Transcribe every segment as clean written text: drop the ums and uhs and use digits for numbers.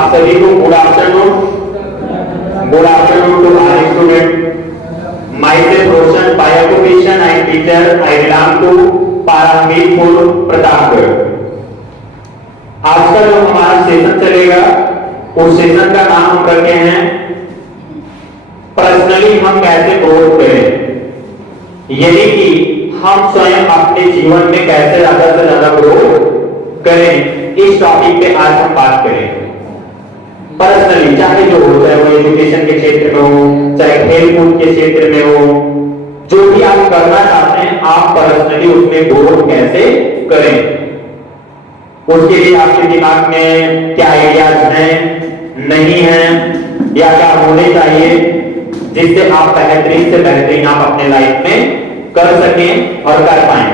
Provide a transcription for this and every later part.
आप सभी को good afternoon to all student. Myself Roshan, by occupation I am teacher, I belong to Paramirpur Pratapgarh. आज का जो हमारा सेशन चलेगा उस सेशन का नाम हम रखे हैं पर्सनली हम कैसे ग्रोथ करें, यानी कि हम स्वयं अपने जीवन में कैसे ज्यादा से ज्यादा ग्रोथ करें। इस टॉपिक पे आज हम बात करेंगे। पर्सनली चाहे जो होता है वो एजुकेशन के क्षेत्र में हो, चाहे खेल कूद के क्षेत्र में हो, जो भी आप करना चाहते हैं आप पर्सनली उसमें ग्रोथ कैसे करें, उसके लिए आपके दिमाग में क्या आइडियाज हैं, नहीं है, या क्या होने चाहिए जिससे आप बेहतरीन से बेहतरीन आप अपने लाइफ में कर सकें और कर पाएं।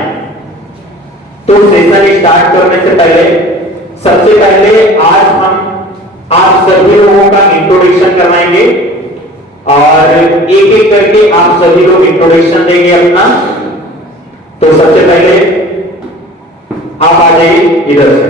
तो सेशन स्टार्ट करने से पहले सबसे पहले आज हम आप सभी लोगों का इंट्रोडक्शन करवाएंगे और एक एक करके आप सभी लोग इंट्रोडक्शन देंगे अपना। तो सबसे पहले आप आ जाइए इधर से।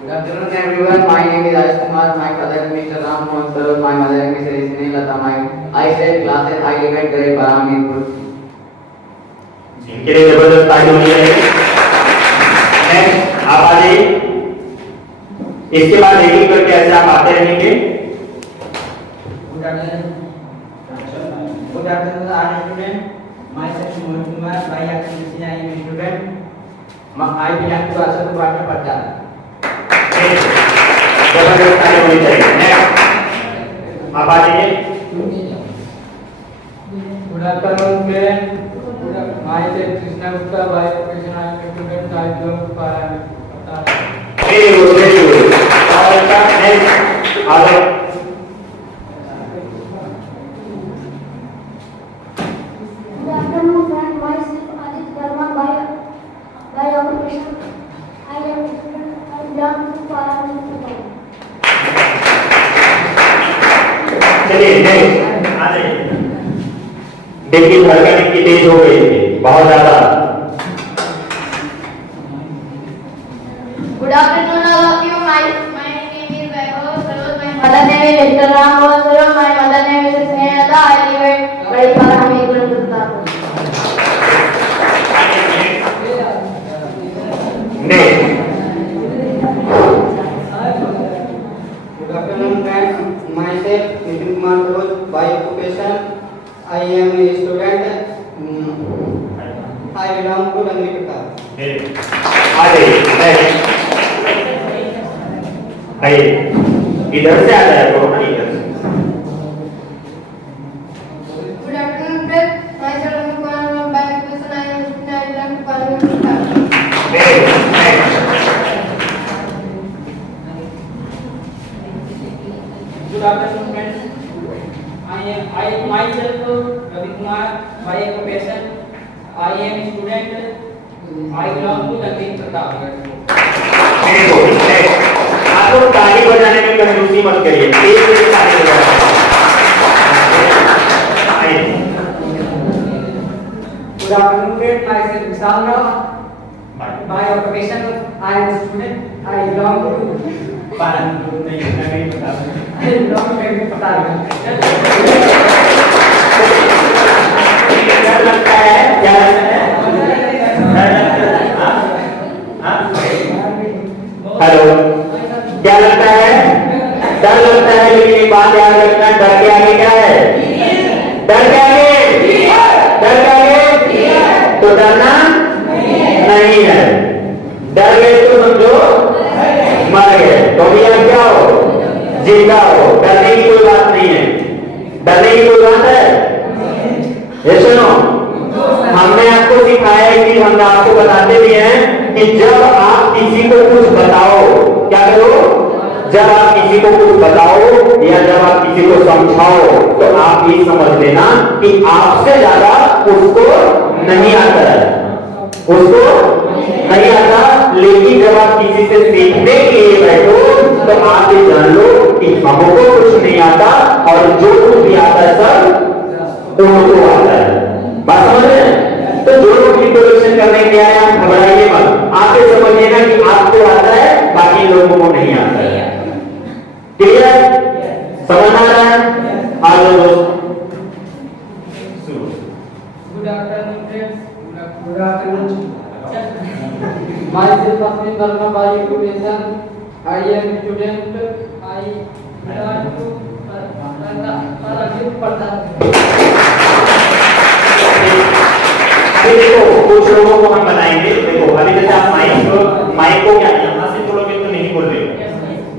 Good afternoon everyone. My name is Raj Kumar. My father is Mr. Ram Mohan Saroj. My mother is Mrs. Snehlata. I said classes I live at Gare Paramirpur. इनके लिए जबरदस्त ताली होनी चाहिए। नेक्स्ट आप आ जाइए। इसके बाद एक एक करके ऐसे आप आते रहेंगे। Good afternoon, all students. Myself Mohan Kumar. By activity I am a student. I belong to Asad Water Patna. जबरदस्त ताली होनी चाहिए। नेक्स्ट आप आ जाइए। Good afternoon, friends. Myself Krishna Gupta. By occupation I am a student. I belong to Paramirpur. Very good very good. और इसका next आ जाओ। Good afternoon, friend. Myself Adit Verma. By occupation, I am a student. I belong to Paramirpur. चलिए next आ जाइए। देखिए धड़कन इतनी तेज हो गई थी बहुत ज्यादा। Good afternoon, all of you. My name is Vaibhav Saroj. My mother name is Mr. Ram Mohan Saroj. My mother name is Snehlata. I live at Gare Paramirpur, Pratāpgarh. Next Good afternoon friends. Myself Nitin Kumar Saroj. By occupation I am a student. I belong to Rangnipata. आ जाइए। Next आइए इधर से आ जाए तो ना इधर से। Good afternoon, friends. Myself Ram Kumar. By occupation I am a student. I belong to Paramirpur. Very good. Next Good afternoon, friends. I myself Ravi Kumar. By occupation I am a student. I belong to Lakshmi Pratapgarh. Very good. Next आप लोग ताली बजाने में कंजूसी मत करिए, तेज तेज ताली बजाइए। आइए। Good afternoon, friends. Myself Vishal Rao. By occupation I am a student. I belong to Paramirpur नहीं पता। I belong to Pratāpgarh. क्या लगता है, क्या लगता है? हेलो, क्या लगता है? डर लगता है, लेकिन एक बात याद रखना, डर के आगे क्या है? डर के आगे, डर के आगे तो डरना नहीं है। डर गए तो समझो मर गए। तो भी आप क्या हो? जिंदा हो। डरने की कोई बात नहीं है। डरने की कोई बात है? ये सुनो, हमने आपको सिखाया है कि हम आपको बताते भी हैं कि जब आप किसी को कुछ बताओ, क्या करो? जब आप किसी को कुछ बताओ या जब आप किसी को समझाओ तो आप ये समझ लेना कि आपसे ज्यादा उसको नहीं आता है, उसको नहीं आता। लेकिन जब आप किसी से सीखने के लिए बैठो तो आप ये जान लो कि हमको कुछ नहीं आता और जो कुछ भी आता है सब उनको आता है। बात समझ रहे हैं? तो जो लोग भी करने के आए आप घबराइए मत। आप ये समझिए ना कि आपको आता है, बाकी लोगों को नहीं आता है। क्लियर? समझ आ रहा है? आ जाओ दोस्त। Good afternoon, friends. Good afternoon. Myself Asmin Verma by occupation. I am student. I belong to Paragit Pradhan. अभी देखो कुछ लोगों को हम बताएंगे। देखो अभी जैसे आप माइक को क्या यहाँ से बोलोगे तो नहीं बोल रहे,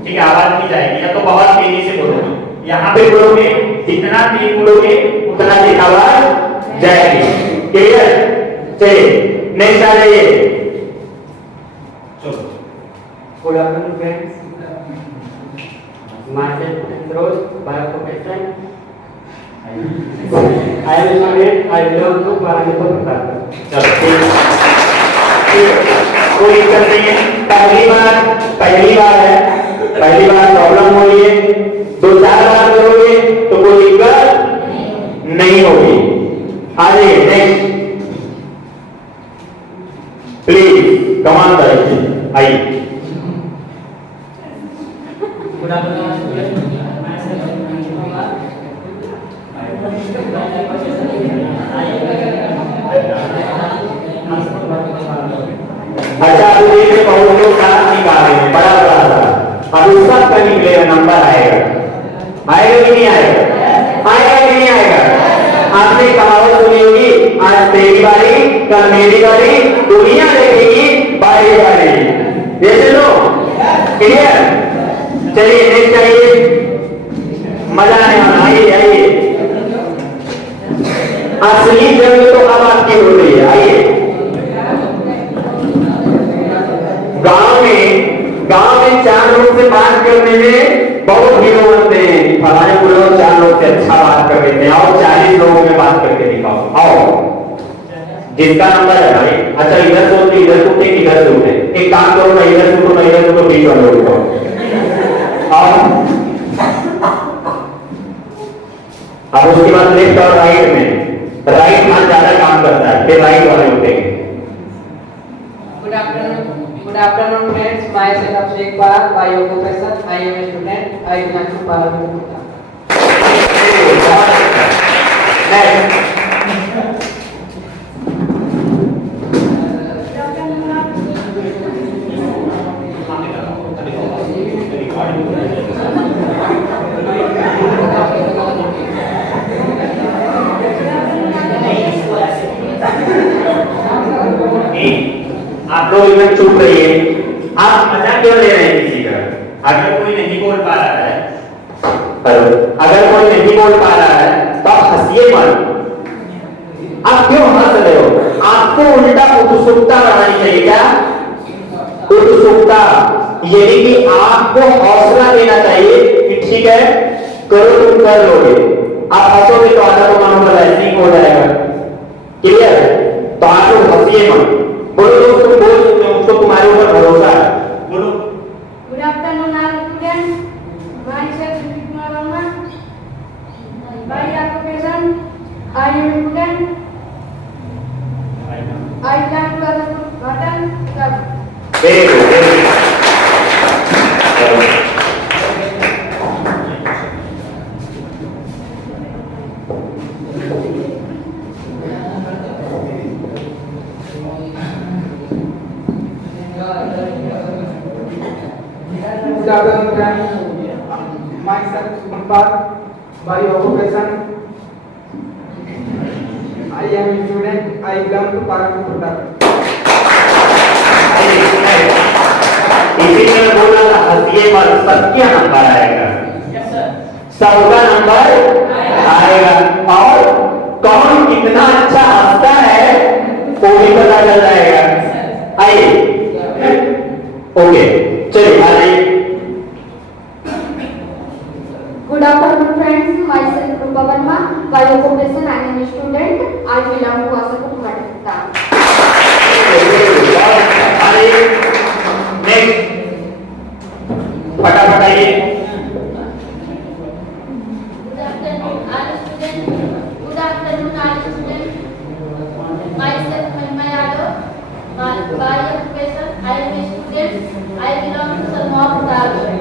ठीक है, आवाज नहीं जाएगी, या तो बहुत तेजी से बोलोगे। यहाँ पे बोलोगे, जितना तेज बोलोगे उतना तेज आवाज जाएगी। क्लियर? चलिए नेक्स्ट आ जाइए। चलो। Good afternoon, friends. Myself Rose by occupation. I am a student. I belong to Paragit Pradhan. चलो ठीक। कोई दिक्कत नहीं है। पहली बार है, पहली बार प्रॉब्लम हो रही है। 2-4 बार करोगे तो कोई दिक्कत नहीं होगी। आगे नेक्स्ट प्लीज कम ऑन करिए। आइए। Good afternoon, students. Myself Anil Kumar. अच्छा अभी देख रहे बहुत लोग क्लास निकाल रहे हैं, बड़ा बड़ा था। अब उसका का निकलेगा, नंबर आएगा। आएगा कि नहीं आएगा? आएगा कि नहीं आएगा? आपने कहावत सुनी होगी, आज तेरी बारी कल मेरी बारी, दुनिया देखेगी बारी बारी। ये सुनो। क्लियर? चलिए नेक्स्ट आइए। मजा आने वाला। आइए आइए। असली जंग तो अब आपकी हो रही है। आइए। गांव में 4 लोग से बात करने में बहुत हीरो बनते हैं। फलाने को लोग 4 लोग से अच्छा बात कर लेते हैं, और 40 लोगों में बात करके दिखाओ। आओ जिसका नंबर है भाई। अच्छा इधर से उठे, इधर से उठे, इधर से उठे। एक काम करो ना, इधर से उठो ना, इधर से उठो, बीच वाले उठो। आओ। अब उसके बाद लेफ्ट और राइट में, राइट हाथ ज्यादा काम करता है, फिर राइट वाले उठेंगे। Good afternoon, friends. Myself Abhishek Parag by occupation. I am a student. I belong to Paragit Pradhan. आप लोग इधर चुप रहिए। आप मजा क्यों ले रहे हैं किसी का? अगर कोई नहीं बोल पा रहा है, अगर कोई नहीं बोल पा रहा है तो आप हंसिए मत। आप क्यों हंस रहे हो? आपको उल्टा उत्सुकता बढ़ानी चाहिए। क्या उत्सुकता? यानी कि आपको हौसला देना चाहिए कि ठीक है करो, तुम कर लोगे। आप हंसोगे तो आधा तो मनोबल ऐसे ही हो जाएगा। क्लियर? तो आप लोग हंसिए मत। बोलो दोस्तों, बोल सकते हो, उसको तुम्हारे ऊपर भरोसा है। बोलो। Good afternoon, all students. Myself Kumar Verma. By occupation, I am a student. I belong to Paragit Pradhan Club. Very good, very good. Good afternoon, friends. Myself Kumar by occupation. I am a student. I belong to Paragit Pradhan. इसी में बोला था हंसिए मत, सबके number आएगा। Yes, sir. सबका number आएगा, और कौन कितना अच्छा हंसता है वो भी पता चल जाएगा। आइए। ओके चलिए आ जाइए। Good afternoon, friends. Myself Rupa Verma. By occupation, I am a student. I belong to Asakut Madhya. Next फटाफट आइए। Good afternoon, all students. Good afternoon, all students. Myself Mahima Yadav. by occupation I am a student. I belong to Salman Pradhan.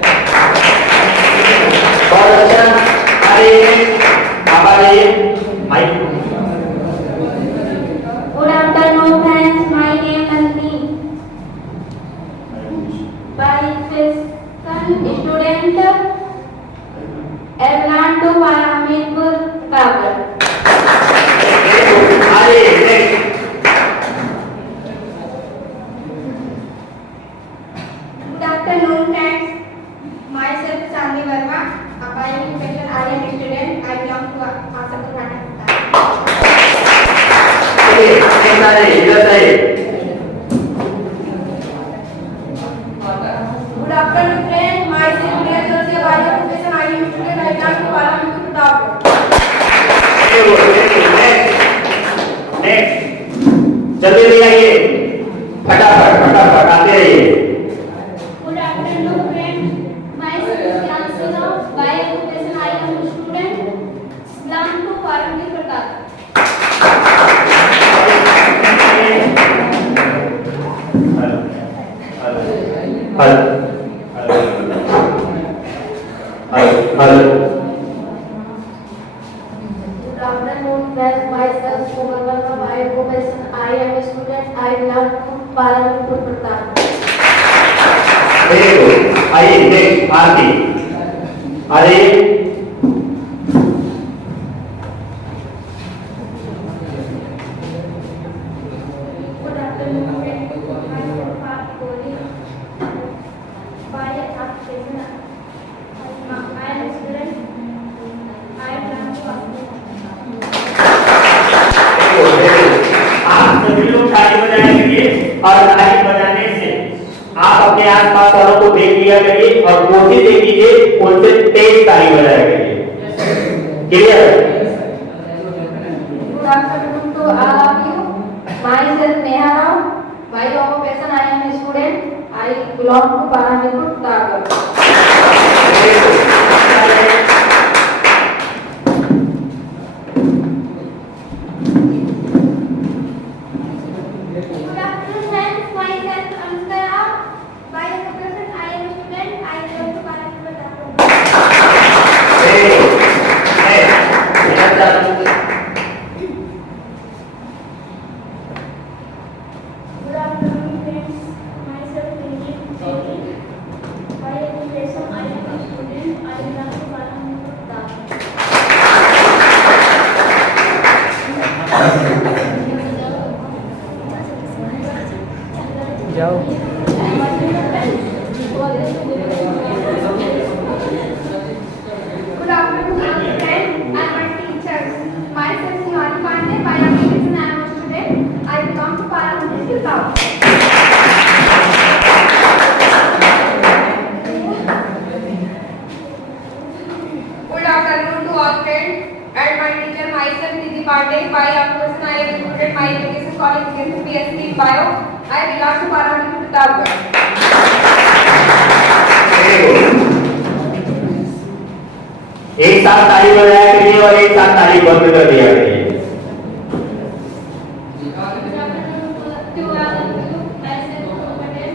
बहुत अच्छा। आइए आप आइए mic. Good afternoon, friends. My name is Nandini. By occupation student. I belong to Paramitpur, Babur. आइए next. Good afternoon, friends. Myself Chandni Verma. By occupation I am a student. I belong to Asam Karnataka. चलिए next आ जाइए, इधर आइए। Good afternoon, friends. Myself Priya Joshi. By occupation I am a student. I belong to Paramitpur, Babur. Next जल्दी ले आइए, फटाफट फटाफट आते रहिए। Good afternoon, friends. Myself Priyanshi Rao. By occupation I am a student. Belong to Paramitpur, Babur. Good afternoon, friends. Myself Komal Verma. By occupation I am a student. I belong to Paramitpur, Babur. Very good. आइए next आरती। आइए Good afternoon, friends. Myself Parth Kohli. By occupation I am a student. I belong to आप सभी लोग ताली बजाएंगे और ताली बजाने से आप अपने आसपास वालों को देख लिया करिए और कोशिश ये कीजिए उनसे तेज ताली बजाया करिए। Clear? Good afternoon to all of you. Myself Neha Rao. By occupation I am a student. I belong to Paramitpur, Babur. Good afternoon, friends. Myself Anushka Rao. By occupation I am a student. I belong to Paramitpur, Babur. Very good. Next इधर चलो। Good afternoon, friends. Myself Ranjit Sethi. By occupation I am a student. I belong to Paramitpur, Babur. जाओ। Good afternoon, friends and my teachers. Myself Shivani Pandey. By occupation I am a student. I belong to Paramitpur, Babur. Good afternoon to all friends and my teacher. Myself Nidhi Pandey. By occupation I am a student. My education qualification BSc in Bio. I belong to Paramitpur, Babur. Very good. एक साथ ताली बजाया करिए और एक साथ ताली बंद कर दिया करिए। Good afternoon to all of you. Myself Komal Patel.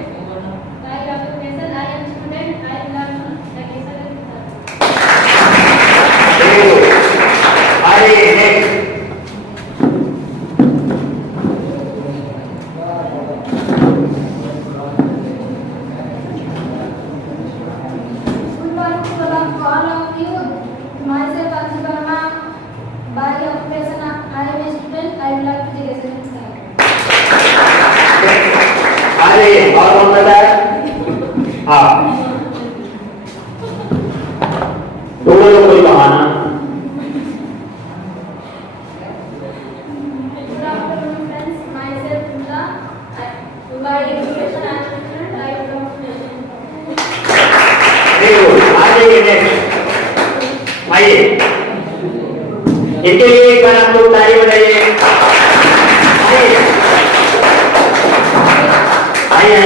By occupation I am a student. I belong to Nagesar. Very good. आइए next. Good morning to all of you. Myself Anju Verma. By occupation I am a student. I belong to Nagesar. आइए और कौन बताया? आप दोनों लोग कोई बहाना। Good afternoon, friends. Myself Pooja. By occupation I am a student. I belong to Nagesar. Very good. आइए नेक्स्ट। आइए इनके लिए एक बार आप लोग ताली बजाइए। आइए आइए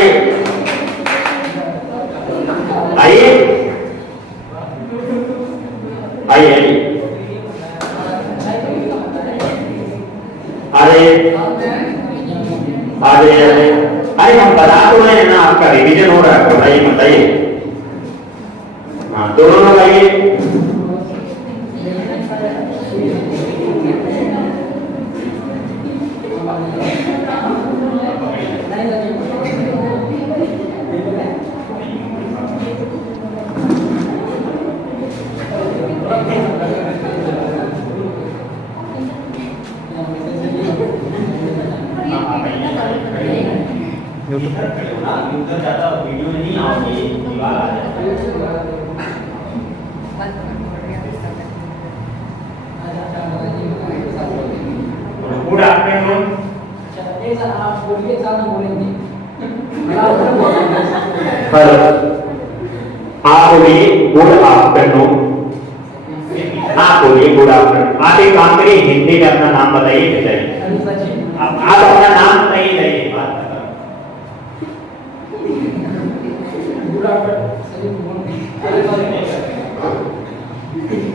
आइए आइए आइए आ रहे आ रहे अरे हम बता तो रहे हैं ना, आपका रिवीजन हो रहा है, बताइए बताइए। हाँ दोनों लोग आइए। उधर ज्यादा वीडियो में नहीं आओगे, दीवार आ गुड आफ्टरनून। एक साथ आप बोलिए, साथ में बोलेंगे। हेलो, आप बोलिए गुड आफ्टरनून। आप बोलिए गुड आफ्टरनून। आप एक काम करिए, हिंदी में अपना नाम बताइए। आप अपना नाम बताइए, जाइए बात।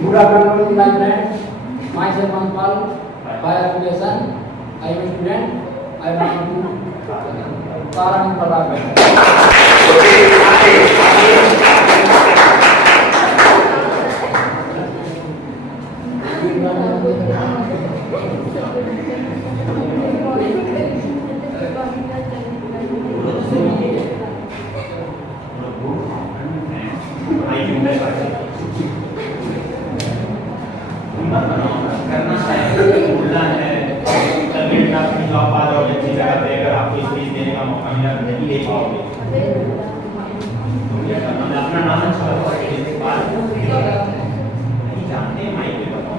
Good afternoon, my friends. Myself Manpal. By occupation, I am a student. I belong to Taran Paraghat. करना है, बोलना है, तभी अपनी जॉब पा जाओगे अच्छी जगह पे। अगर आपको स्पीच देने का मौका मिला तो नहीं दे पाओगे। अपना नाम अच्छा नहीं जानते, माइक पे बताओ,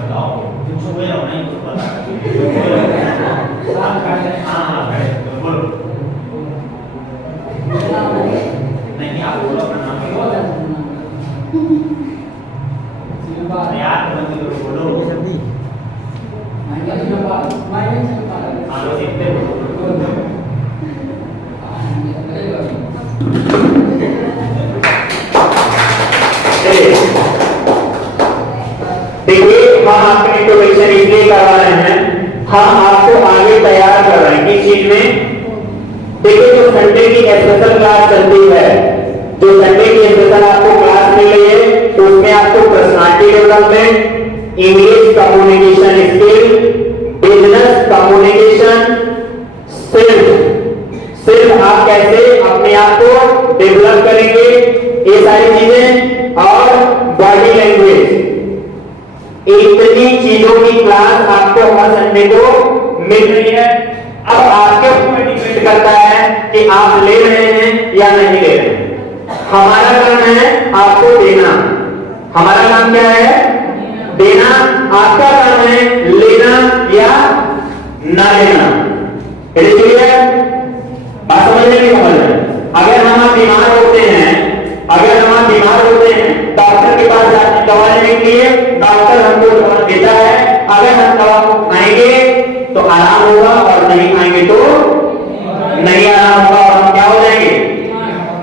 बताओ कुछ हो जाओ, नहीं कुछ पता बोलो। नहीं आप बोलो अपना नाम यार, बोलो। देखिए, हम आपका इंट्रोडक्शन इसलिए करवा रहे हैं, हम आपको आगे तैयार कर रहे हैं किस चीज में। देखिए, जो संडे की स्पेशल क्लास चलती है, जो संडे की स्पेशल आपको क्लास मिल रही है, तो उसमें आपको personality development, English communication skill, business communication, सिर्फ आप कैसे अपने आप को डेवलप करेंगे, ये सारी चीजें, और बॉडी लैंग्वेज, इतनी चीजों की क्लास आपको हर संडे को मिल रही है। अब आपके ऊपर डिपेंड करता है कि आप ले रहे हैं या नहीं ले रहे हैं। हमारा काम है आपको देना। हमारा काम क्या है? देना। आपका काम है लेना या ना लेना। क्लियर? बात समझ में नहीं समझ में? अगर हम बीमार होते हैं, डॉक्टर के पास जाते हैं दवा लेने के लिए, डॉक्टर हमको दवा देता है। अगर हम दवा को खाएंगे तो आराम होगा, और नहीं खाएंगे तो नहीं आराम होगा, और हम क्या हो जाएंगे?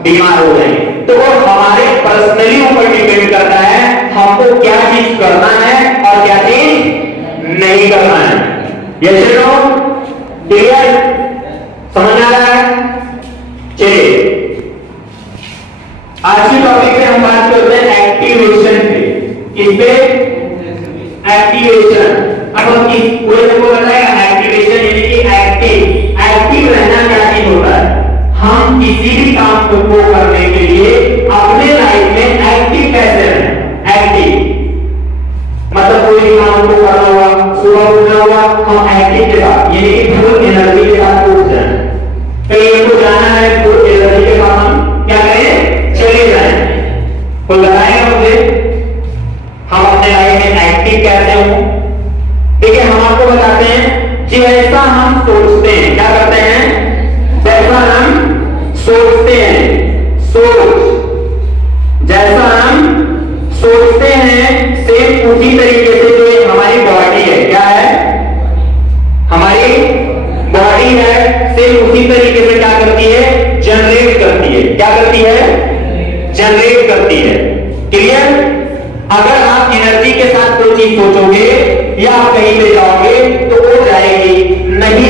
बीमार हो जाएंगे। तो वो हमारे पर्सनली ऊपर डिपेंड करता है हमको क्या चीज करना है और क्या चीज नहीं करना है। ये चलो क्लियर? समझ आ रहा है? चलिए, आज की टॉपिक पे हम बात करते हैं एक्टिवेशन पे। किस पे? एक्टिवेशन। अब हम इस पूरे को बताएगा एक्टिवेशन यानी कि एक्टिव रहना क्या चीज होता है। हम किसी भी काम को करने के लिए अपने लाइफ में एक्टिव कैसे रहें। एक्टिव मतलब कोई भी काम को करना हुआ, सुबह उठना हुआ, हम एक्टिव के साथ यानी कि फुल एनर्जी के साथ उठ जाएं। कहीं को जाना है, फुल एनर्जी के साथ हम क्या करें? चले जाएं। कोई बताएगा मुझे हम अपने लाइफ में एक्टिव कैसे हो? देखिए, हम आपको बताते हैं जैसा हम सोचते हैं, क्या करते हैं? जैसा हम सोचते हैं, जैसा हम सोचते हैं सेम उसी तरीके से जो हमारी बॉडी है, क्या है? हमारी बॉडी है, सेम उसी तरीके से क्या करती है? जनरेट करती है। क्या करती है? जनरेट करती है। क्लियर? अगर आप एनर्जी के साथ कोई चीज सोचोगे या आप कहीं पे जाओगे तो वो जाएगी, नहीं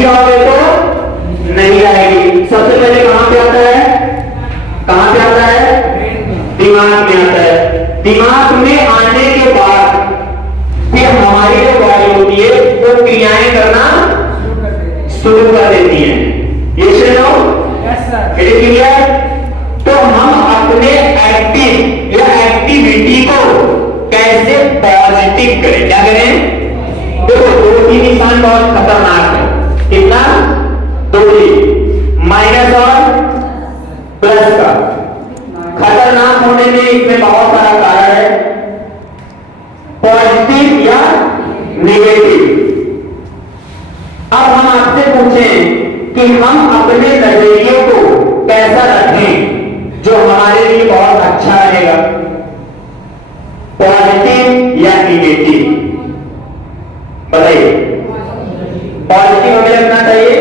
क्रियाएं करना शुरू कर देती हैं। ये सुनो, इट इज क्लियर। तो हम अपने एक्टिव या एक्टिविटी को कैसे पॉजिटिव करें, क्या करें? देखो दो ही निशान बहुत खतरनाक है। कितना? दो ही, माइनस और प्लस का। खतरनाक होने में इसमें बहुत सारा कारण है, पॉजिटिव या नेगेटिव। अब हम आपसे पूछें कि हम अपने नजरिए को कैसा रखें जो हमारे लिए बहुत अच्छा रहेगा, पॉजिटिव या नेगेटिव? बताइए। पॉजिटिव हमें रखना चाहिए।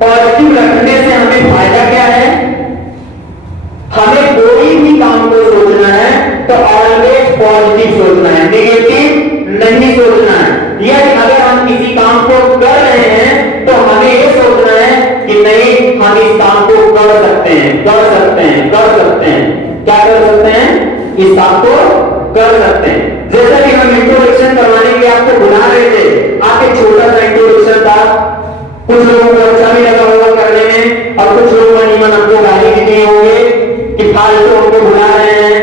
पॉजिटिव रखने से हमें फायदा क्या है? हमें कोई भी काम को सोचना है तो ऑलवेज पॉजिटिव सोचना है, नेगेटिव नहीं सोचना है। या अगर हम किसी काम को कर रहे हैं तो हमें यह सोचना है कि नहीं, हम इस काम को कर सकते हैं, कर सकते हैं, कर सकते हैं। क्या कर सकते हैं? इस काम को कर सकते हैं। जैसा कि हम इंट्रोडक्शन करवाने के लिए आपको बुला रहे थे, आपके छोटा सा इंट्रोडक्शन था। कुछ लोगों को अच्छा भी लगा होगा करने में और कुछ लोग मन आपको गाली भी दिए होंगे कि फालतू हमको बुला रहे हैं,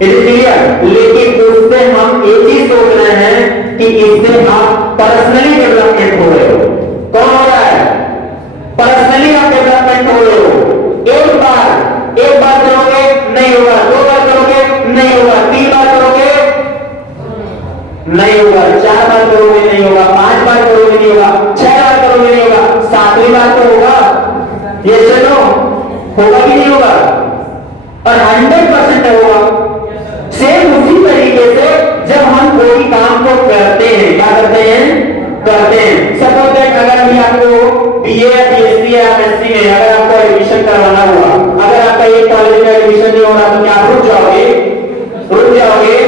क्लियर। लेकिन उससे हम एक ही सोच रहे हैं कि इससे आप पर्सनली डेवलपमेंट हो रहे हो। कौन हो रहा है? पर्सनली आप डेवलपमेंट हो रहे हो। एक बार करोगे नहीं होगा, दो बार करोगे नहीं होगा, तीन बार करोगे नहीं होगा, चार बार करोगे नहीं होगा, पांच बार करोगे नहीं होगा, छह बार करोगे नहीं होगा, सातवीं बार तो होगा। ये सुनो, होगा कि नहीं होगा? और 100% होगा। सेम उसी तरीके से जब हम कोई काम को करते हैं, क्या करते हैं? करते हैं। सपोज दैट अगर अभी आपको बीए या बीएससी या एमएससी में अगर आपको एडमिशन करवाना हुआ, अगर आपका एक कॉलेज में एडमिशन नहीं हो रहा तो क्या आप रुक जाओगे? रुक जाओगे?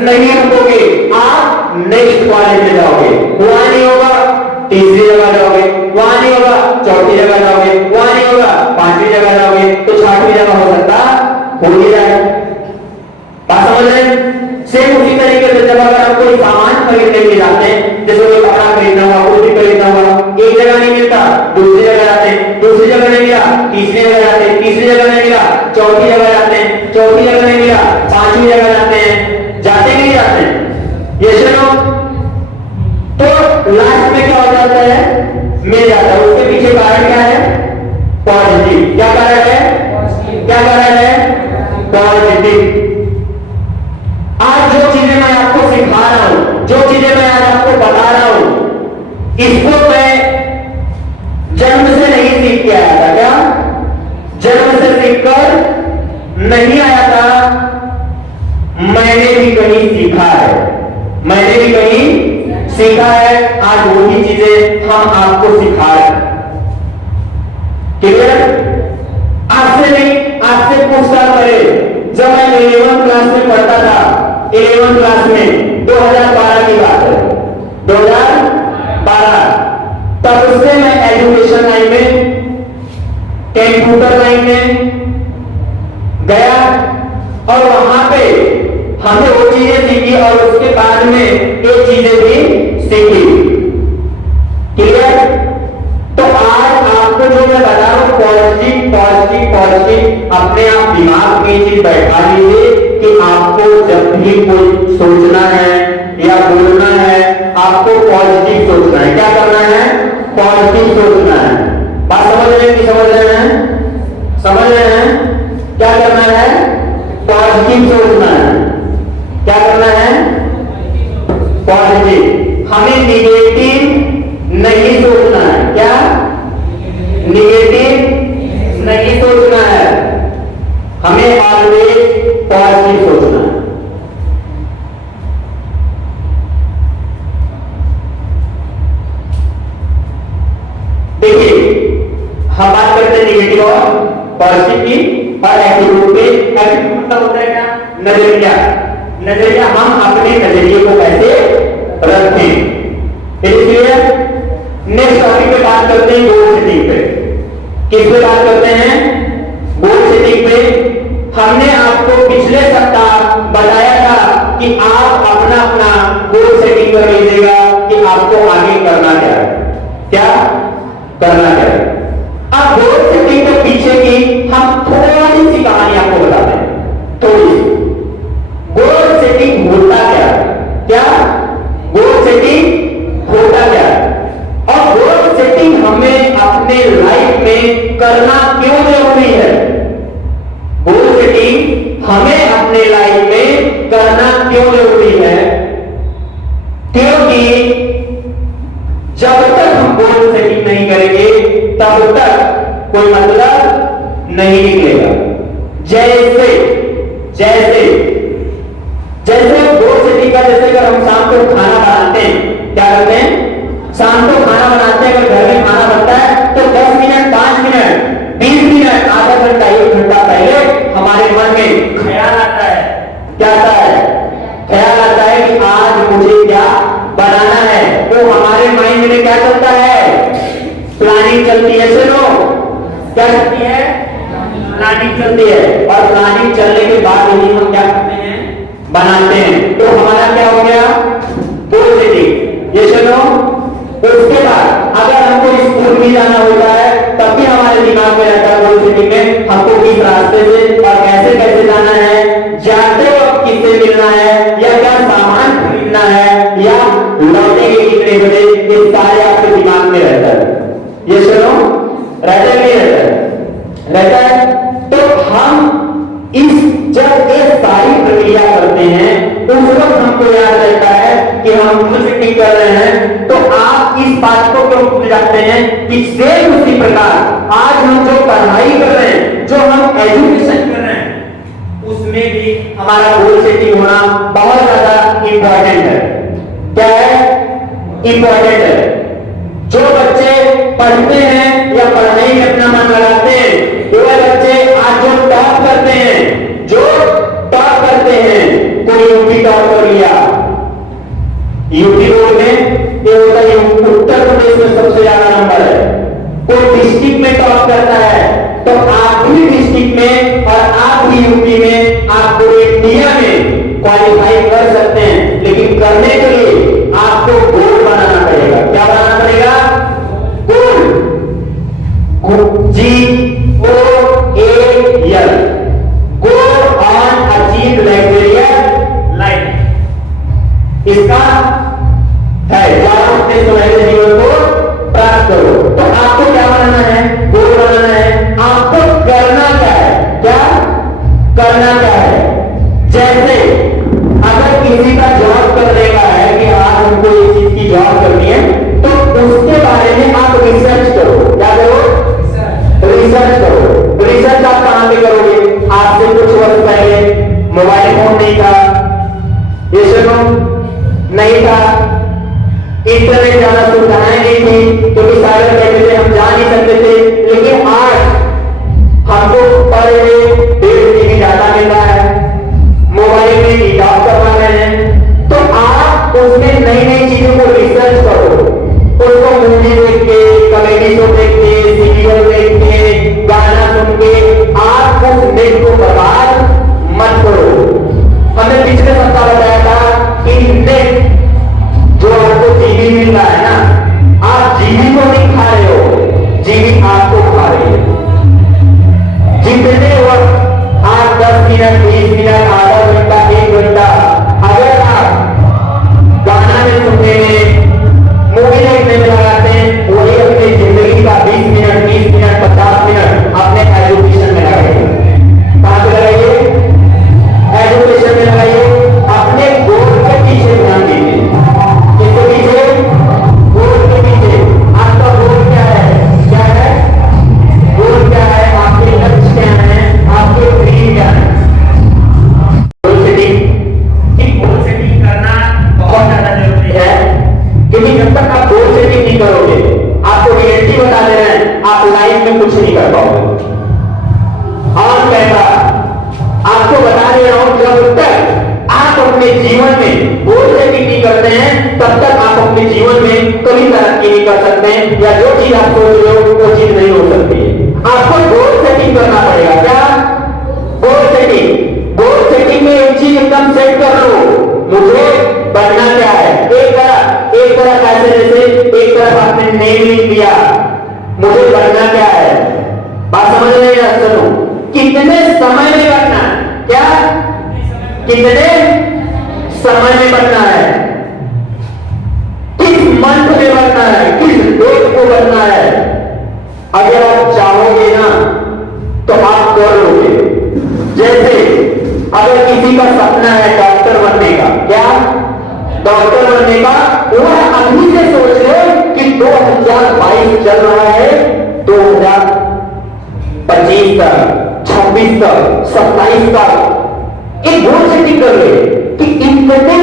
नहीं रुकोगे, आप नेक्स्ट कॉलेज में जाओगे। वहां नहीं होगा, तीसरी जगह जाओगे, वहां नहीं होगा, चौथी जगह जाओगे, वहां नहीं होगा, पांचवी जगह जाओगे, तो छठवीं जगह हो सकता हो ही जाए। बात समझ रहे हैं? सेम उसी तरीके से जब अगर आप कोई सामान खरीदने के लिए जाते हैं, जैसे कोई कपड़ा खरीदना हुआ, कुछ भी खरीदना हुआ, एक जगह नहीं मिलता, दूसरी जगह जाते हैं, दूसरी जगह नहीं मिला, तीसरी जगह जाते हैं, तीसरी जगह नहीं मिला, चौथी जगह जाते हैं, चौथी जगह नहीं मिला, पांचवी जगह जाते हैं, जाते नहीं जाते हैं? ये सुनो, तो लास्ट में क्या हो जाता है? मिल जाता है। उसके पीछे कारण क्या है? पॉजिटिव। क्या कारण है? क्या कारण है? पॉजिटिव। आज जो चीजें मैं आपको सिखा रहा हूं, जो चीजें मैं आज आपको बता रहा हूं, इसको मैं जन्म से नहीं सीख के आया था। क्या जन्म से सीखकर नहीं आया था? मैंने भी कहीं सीखा है, मैंने भी कहीं सीखा है। आज वही चीजें हम आपको सिखा रहे हैं। क्लियर? आपसे नहीं, आपसे कुछ साल पहले जब मैं 11th क्लास में पढ़ता था, 11th क्लास में 2012 की बात है, 2012, तब से मैं एजुकेशन लाइन में, कंप्यूटर लाइन में गया और वहां पे हमने वो चीजें सीखी और उसके बाद में एक चीजें भी सीखी। क्लियर? तो आज आपको जो मैं बता रहा हूं, पॉजिटिव पॉजिटिव पॉजिटिव, अपने आप दिमाग में चीज बैठा लीजिए कि आपको जब भी कोई सोचना है या बोलना है, आपको पॉजिटिव सोचना है। क्या करना है? पॉजिटिव सोचना है। बात समझ रहे हैं कि समझ रहे हैं? समझ रहे हैं? क्या करना है? पॉजिटिव सोचना है। क्या करना है? पॉजिटिव। हमें निगेटिव नहीं सोचना है। क्या? निगेटिव नहीं सोचना है, हमें ऑलवेज पॉजिटिव सोचना है। देखिए, हम बात करते हैं निगेटिव और पॉजिटिव की और एटीट्यूड पे। एटीट्यूड मतलब होता है क्या? नजरिया। नजरिया, हम अपने नजरिए को कैसे रखें। इसलिए नेक्स्ट टॉपिक पे बात करते हैं गोल सेटिंग पे। किस पे बात करते हैं? गोल सेटिंग पे। हमने आपको पिछले सप्ताह बताया था कि आप अपने अपना अपना गोल सेटिंग कर लीजिएगा कि आपको आगे करना क्या है, क्या करना क्या है। अब गोल सेटिंग के पीछे की हम थोड़ी सी कहानी आपको बताते हैं, थोड़ी सी। गोल सेटिंग होता क्या है, क्या गोल सेटिंग होता क्या है, और गोल सेटिंग हमें अपने लाइफ में करना क्यों जरूरी है। गोल सेटिंग हमें अपने लाइफ में करना क्यों जरूरी है, क्योंकि जब तक हम गोल सेटिंग नहीं करेंगे तब तक कोई मतलब नहीं निकलेगा। जैसे जैसे जैसे गोल सेटिंग का, जैसे अगर हम शाम को खाना बनाते हैं, क्या करते हैं, शाम को खाना बनाते हैं, अगर घर में खाना बनता है तो 10 मिनट, 5 मिनट, 20 मिनट, आधा घंटा, 1 घंटा पहले हमारे मन में ख्याल आता है, क्या आता है, ख्याल आता है कि आज मुझे क्या बनाना है। तो हमारे माइंड में क्या चलता है, प्लानिंग चलती है। सुनो, क्या चलती है, प्लानिंग चलती है, और प्लानिंग चलने के बाद यदि हम क्या करते हैं, बनाते हैं, तो हमारा क्या हो गया, गोल सेटिंग। ये सुनो, उसके बाद अगर हमको स्कूल भी जाना होता है तब भी हमारे दिमाग में रहता है गोल सेटिंग में हमको किस रास्ते से और कैसे कैसे जाना है, जाते वक्त किससे मिलना है, या क्या सामान खरीदना है, या लौटेंगे कितने बजे, ये सारे आपके दिमाग में रहता है। ये सुनो, रहता है नहीं रहता है, रहता है। तो हम इस जब ये सारी प्रक्रिया करते हैं उस वक्त हमको याद रहता है कि हम गोल सेटिंग कर रहे हैं। तो आप इस बात को क्यों भूल जाते हैं कि सेम उसी प्रकार आज हम जो पढ़ाई कर रहे हैं, जो हम एजुकेशन कर रहे हैं, उसमें भी हमारा गोल सेटिंग होना बहुत ज्यादा इंपॉर्टेंट है। क्या है, इंपॉर्टेंट है। जो बच्चे पढ़ते हैं या पढ़ाई में अपना मन लगाते हैं, वो बच्चे आज जो टॉप करते हैं, जो टॉप करते हैं, कोई यूपी टॉप कर लिया, यूपी बोर्ड में ये होता है उत्तर प्रदेश में सबसे ज्यादा नंबर है, कोई डिस्ट्रिक्ट में टॉप करता है, तो आप भी डिस्ट्रिक्ट में और आप भी यूपी में, आप पूरे इंडिया में क्वालिफाई कर सकते हैं। लेकिन करने के लिए आपको गोल बनाना पड़ेगा। क्या बनाना पड़ेगा, गोल, GOAL, goal on achieve luxurious life, इसका है अपने सुनहरे जीवन को प्राप्त करो। तो आपको क्या बनाना है, गोल बनाना है। आपको करना क्या है, क्या करना क्या है। जैसे अगर किसी का जॉब करने का है कि आज हमको इस चीज की जॉब करनी है, तो उसके बारे में आप रिसर्च करो। क्या करो, रिसर्च करो। रिसर्च आप कहां पे करोगे, आज से कुछ वर्ष पहले मोबाइल फोन नहीं था, ये सुनो, नहीं था, इंटरनेट ज्यादा सुविधाएं नहीं थी, क्योंकि साइबर कैफे से हम जा नहीं सकते थे। लेकिन आज हमको पर डे 1.5 GB डाटा मिल रहा है, मोबाइल में डिटॉक्स करवा रहे हैं। तो आप उसमें नई नई चीजों को रिसर्च करो, उसको मूवी देख के, कॉमेडी शो देख के, सीरियल देख के, गाना सुन के आप उस नेट को बर्बाद मत करो। हमने पिछले सप्ताह बताया था कि नेट जो आपको जीबी मिल रहा है ना, आप जीबी को नहीं खा रहे हो, जीबी आपको खा रही है। जितने वक्त आप 10 मिनट, 20 मिनट, आधा घंटा, 1 घंटा अगर आप गाना में सुनने में, मूवी देखने में लगाते हैं, वही अपनी जिंदगी का 20 मिनट, 30 मिनट, 50 मिनट अपने एजुकेशन में लगाइए। कहां पे लगाइए, एजुकेशन में लगाइए। अपने गोल के पीछे ध्यान दीजिए। किसके पीछे, गोल के पीछे। आपका गोल क्या है, क्या है, गोल क्या है, आपके लक्ष्य क्या है, आपके ड्रीम क्या है। गोल सेटिंग करना बहुत ज्यादा जरूरी है, क्योंकि जब तक आप गोल सेटिंग नहीं करोगे, आपको रियलिटी बता दे रहे हैं, आप लाइफ में कुछ नहीं कर पाओगे। और कहता आपको बता दे रहा हूं, जब तक आप अपने जीवन में गोल सेटिंग नहीं करते हैं, तब तक आप अपने जीवन में कभी तरक्की नहीं कर सकते हैं, या जो चीज आप सोच रहे हो वो चीज नहीं हो सकती है। आपको गोल सेटिंग करना पड़ेगा। क्या, गोल सेटिंग। गोल सेटिंग में एक चीज एकदम सेट कर लो, मुझे आपने नेम लिख दिया, मुझे करना क्या है, बात समझ रहे हैं? सुनो, कितने समय में करना है, क्या कितने समय में करना है, किस मंथ में करना है, किस डेट को करना है। अगर आप चाहोगे ना तो आप कर लोगे। जैसे अगर किसी का सपना है डॉक्टर बनने का, क्या डॉक्टर बनने का, वह अभी से सोच ले कि 2022 चल रहा है, 2025 तक, 26 तक, 27 तक एक गोल सेटिंग कर ले कि इतने दिन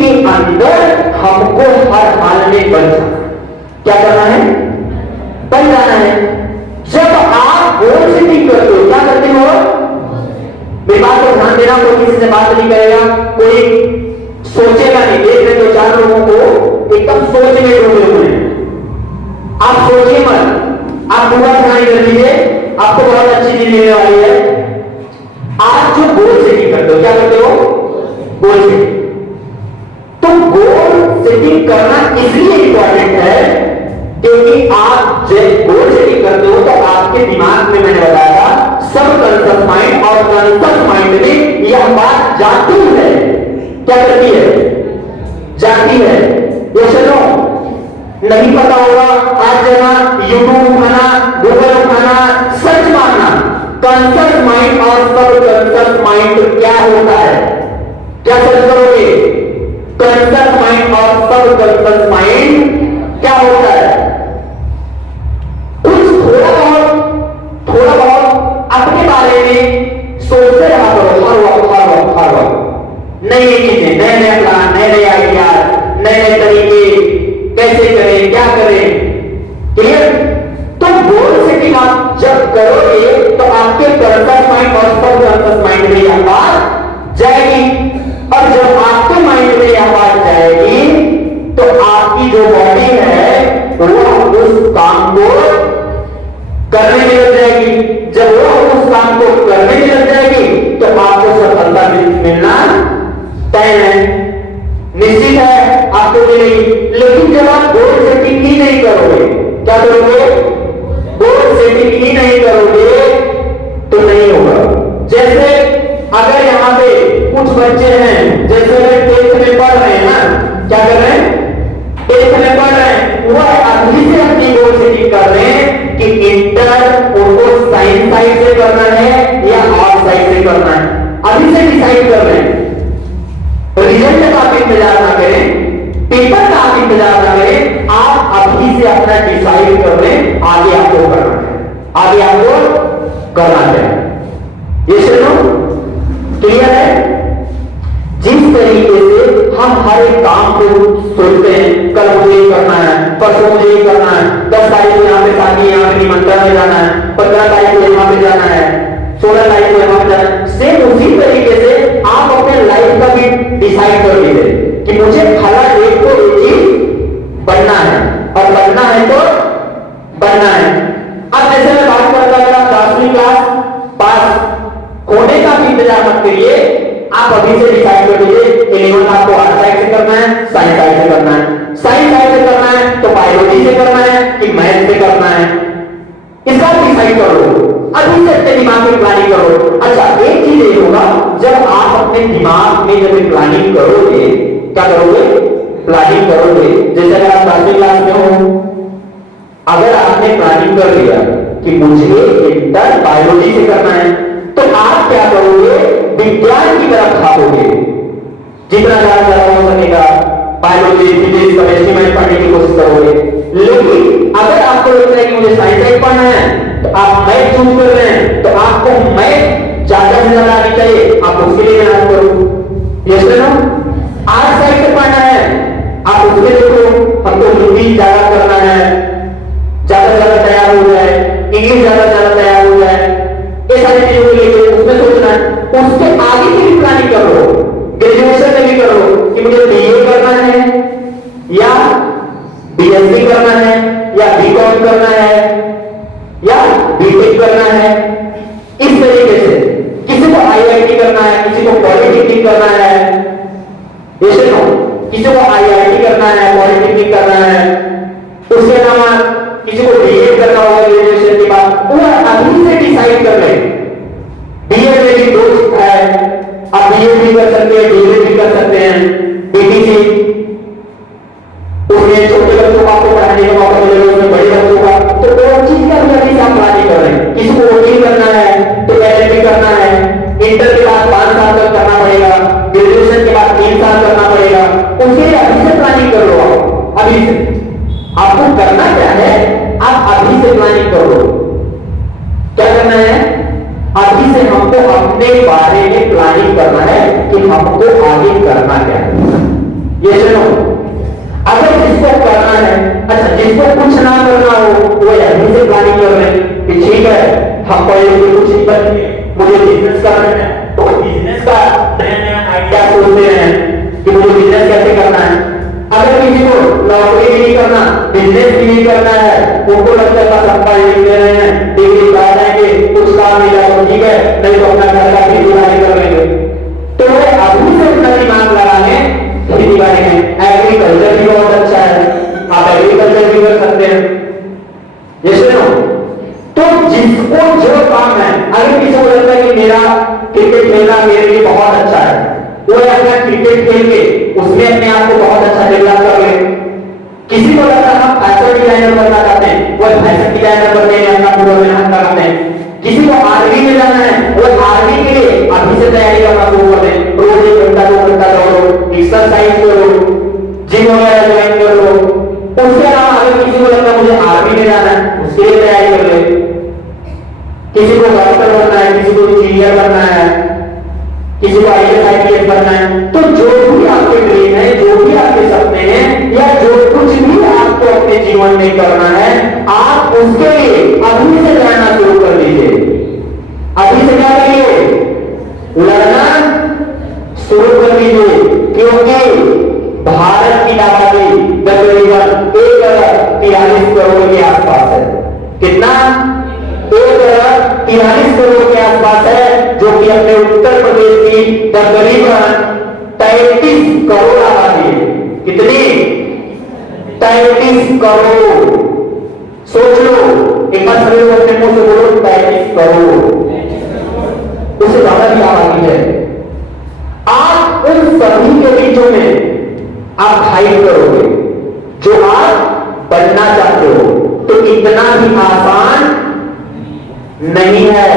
के अंदर हमको हर हाल में बन जाना। क्या करना है? बन जाना है। जब आप गोल सेटिंग करते हो, क्या करते हो? मेरी बात को ध्यान देना, कोई किसी से बात नहीं करेगा, कोई सोचेगा नहीं। देख रहे तो 4 लोगों को एकदम सोच में डूबे हुए हैं। आप सोचिए मत, आप पूरा ध्यान कर लीजिए, आपको बहुत अच्छी चीज मिलने वाली है। आप जो गोल सेटिंग करते हो, क्या करते हो? Goal setting. तो गोल सेटिंग करना इसलिए इंपॉर्टेंट है क्योंकि आप जब गोल सेटिंग करते हो तो आपके दिमाग में, मैंने बताया था, सब कॉन्शियस माइंड और कॉन्शियस माइंड में यह बात जाती है। क्या करती है? जाती है। ये सुनो, नहीं पता होगा, आज जाना, यूट्यूब उठाना, गूगल उठाना, सर्च मारना, कॉन्शियस माइंड और सब कॉन्शियस माइंड क्या होता है। क्या सर्च करोगे? कॉन्शियस माइंड और सब कॉन्शियस माइंड क्या होता है। कुछ थोड़ा बहुत अपने बारे में सोचते रहा करो, हर वक्त नई चीजें, नए प्लान, नए आइडिया, नए तरीके, कैसे करें, क्या करें। क्लियर? तो गोल सेटिंग आप जब करोगे तो आपके कॉन्शियस माइंड और सब कॉन्शियस माइंड में यह बात जाएगी, और जब आपके माइंड में यह बात जाएगी तो आपकी जो बॉडी है वो उस काम को करने में लग जाएगी। जब वो उस काम को करने में लग जाएगी तो आपको सफलता मिलना तय है, निश्चित है, आपको मिलेगी। लेकिन जब आप गोल सेटिंग ही नहीं करोगे, क्या करोगे? गोल सेटिंग ही नहीं करोगे तो नहीं होगा। जैसे अगर यहां पे कुछ बच्चे हैं, जैसे अगर 10th में पढ़ रहे हैं ना, क्या कर रहे हैं? 10th में पढ़ रहे हैं, वह अभी से अपनी गोल सेटिंग कर रहे हैं कि इंटर उनको साइंस साइड से करना है या आर्ट साइड से करना है। अभी से डिसाइड कर रहे हैं। रिजल्ट का आप इंतजार ना करें, पेपर का आप इंतजार ना करें, आप अभी से अपना डिसाइड कर लें आगे आपको करना है, आगे आपको करना है। ये सुनो, क्लियर है? जिस तरीके से हम हर एक काम को सोचते हैं, कल मुझे ये करना है, परसों मुझे ये करना है, 10 तारीख को यहाँ पे शादी, यहाँ पे निमंत्रण में जाना है, 15 तारीख को यहाँ पे जाना है, 16 तारीख को यहाँ पे जाना है, सेम उसी तरीके से आप अपने लाइफ का भी डिसाइड कर लीजिए कि मुझे फला डेट को एक चीज बनना है, और बनना है तो बनना है। अब जैसे मैं बात करता था 10वीं क्लास पास होने का भी इंतजार मत करिए, आप अभी से डिसाइड कर लीजिए 11 आपको आर्ट साइड से करना है, साइंस साइड से करना है। साइंस साइड से करना है तो बायोलॉजी से करना है कि मैथ से करना है, इसका डिसाइड करो, अभी से अपने दिमाग में प्लानिंग करो। अच्छा, एक चीज ये होगा, जब आप अपने दिमाग में जब प्लानिंग करोगे, क्या करोगे? प्लानिंग करोगे। जैसे अगर आप 10वीं क्लास में हो, अगर आपने प्लानिंग कर लिया कि मुझे इंटर बायोलॉजी से करना है, तो आप क्या करोगे? विज्ञान की तरफ भागोगे, जितना ज्यादा हो सकेगा बायोलॉजी, फिजिक्स, केमिस्ट्री में पढ़ने की कोशिश करोगे। लेकिन अगर आपको लगता है कि मुझे साइंस साइड पढ़ना है, तो आप मैथ चूज कर रहे हैं, तो आपको मैथ ज्यादा से ज्यादा आनी चाहिए, आप उसके लिए मेहनत करो। यस ना? आर्ट साइड से पढ़ना है, आप उसके देखो, हमको हिंदी ज्यादा करना है, ज्यादा से ज्यादा तैयार हो जाए, इंग्लिश ज्यादा से ज्यादा तैयार हो जाए, ये सारी चीजों के लिए उसमें सोचना है। उसके आगे की भी प्लानिंग करो, ग्रेजुएशन में भी करो कि मुझे बीए करना है या बीएससी करना है या बीकॉम करना है या बीटेक करना है। इस तरीके से किसी को आईआईटी करना है, किसी को पॉलिटेक्निक करना है, ये सुनो, किसी को आईआईटी करना है, पॉलिटेक्निक करना है, उसके नाम हम पढ़े लिखे कुछ नहीं बनेंगे, मुझे बिजनेस करना है, तो बिजनेस का नया नया आइडिया सोचते हैं कि मुझे बिजनेस कैसे करना है। अगर किसी को नौकरी भी नहीं करना, बिजनेस भी नहीं करना है, उनको लगता है बस हम पढ़ लिख ले रहे हैं, डिग्री पा जाएंगे, कुछ काम मिला तो ठीक है, नहीं तो अपना घर का खेती बाड़ी कर लेंगे। तो वो अभी से अपना दिमाग लगा लें खेती बाड़ी में। एग्रीकल्चर भी बहुत अच्छा है, आप एग्रीकल्चर भी कर सकते हैं, ये सुनो। तो जिसको जो काम है, अगर किसी को लगता है कि मेरा क्रिकेट खेलना मेरे लिए बहुत अच्छा है, वो अपना क्रिकेट खेल के उसमें अपने आप को बहुत अच्छा डेवलप कर ले। किसी को लगता है हम फैशन डिजाइनर बनना चाहते हैं, वो फैशन डिजाइनर बनने में अपना पूरा मेहनत लगाते हैं। किसी को आर्मी में जाना है, वो आर्मी के लिए अभी से तैयारी करना शुरू कर दें, रोज 1 घंटा 2 घंटा दौड़ो, एक्सरसाइज करो, जिम वगैरह ज्वाइन कर लो। उसके अलावा अगर किसी को लगता है मुझे आर्मी में जाना है, उसके लिए तैयारी कर ले। किसी को डॉक्टर बनना है, किसी को इंजीनियर बनना है, किसी को IAS IPS बनना है, तो जो भी आपके ड्रीम है, जो भी आपके सपने हैं, या जो कुछ भी आपको अपने जीवन में करना है, आप उसके लिए अभी से लड़ना शुरू कर दीजिए। अभी से क्या करिए, लड़ना शुरू कर दीजिए, क्योंकि भारत की आबादी तकरीबन 1,43 करोड़ के आसपास है। कितना? 1,43 करोड़ के आसपास है, जो कि अपने उत्तर प्रदेश की तकरीबन 33 करोड़ आबादी है। कितनी? 33 करोड़। सोच लो, एक बार सभी लोग अपने मुंह से बोलो 33 करोड़, उससे ज्यादा भी आबादी है। आप उन सभी के बीचों में आप फाइट करोगे जो आप बनना चाहते हो, तो इतना भी आसान नहीं है।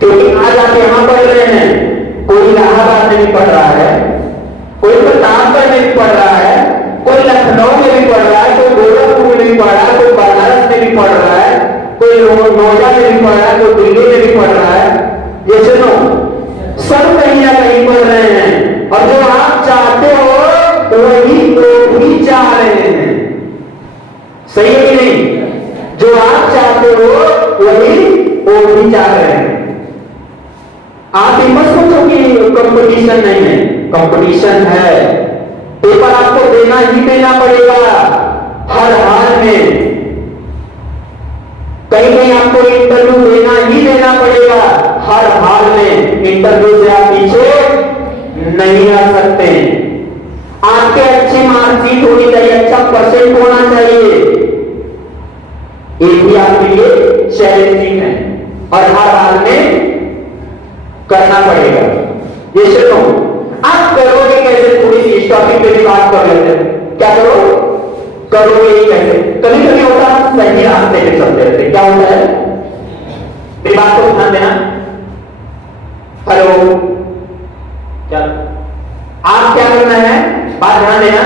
क्योंकि आज आप यहां पढ़ रहे हैं, कोई इलाहाबाद में भी पढ़ रहा है, कोई प्रतापगढ़ में भी पढ़ रहा है, कोई लखनऊ में भी पढ़ रहा है, कोई गोरखपुर में भी पढ़ रहा है, कोई बनारस में भी पढ़ रहा है, कोई नोएडा में भी पढ़ रहा है, कोई दिल्ली में भी पढ़ रहा है। ये सुनो, सब कहीं ना कहीं पढ़ रहे हैं, और जो आप चाहते हो वही लोग भी चाह रहे हैं। सही है कि नहीं? जो आप चाहते हो वही वो भी चाह रहे हैं। आप ये मत सोचो कि कंपटीशन नहीं है, कंपटीशन है। पेपर आपको देना ही देना पड़ेगा हर हाल में। कहीं कहीं आपको इंटरव्यू देना ही देना पड़ेगा हर हाल में। इंटरव्यू से आप पीछे नहीं आ सकते। आपके अच्छी मार्कशीट होनी चाहिए, अच्छा परसेंट होना चाहिए। ये भी आपके लिए चैलेंजिंग है और हर हाल में करना पड़ेगा। ये सुनो, आप करोगे कैसे? थोड़ी सी इस टॉपिक पे भी बात कर लेते हैं। क्या करो? करोगे ही कैसे? कभी कभी होता है सही रास्ते पे चलते रहते। क्या होता है? मेरी बात को ध्यान देना। हेलो, क्या आप क्या करना है? बात ध्यान देना।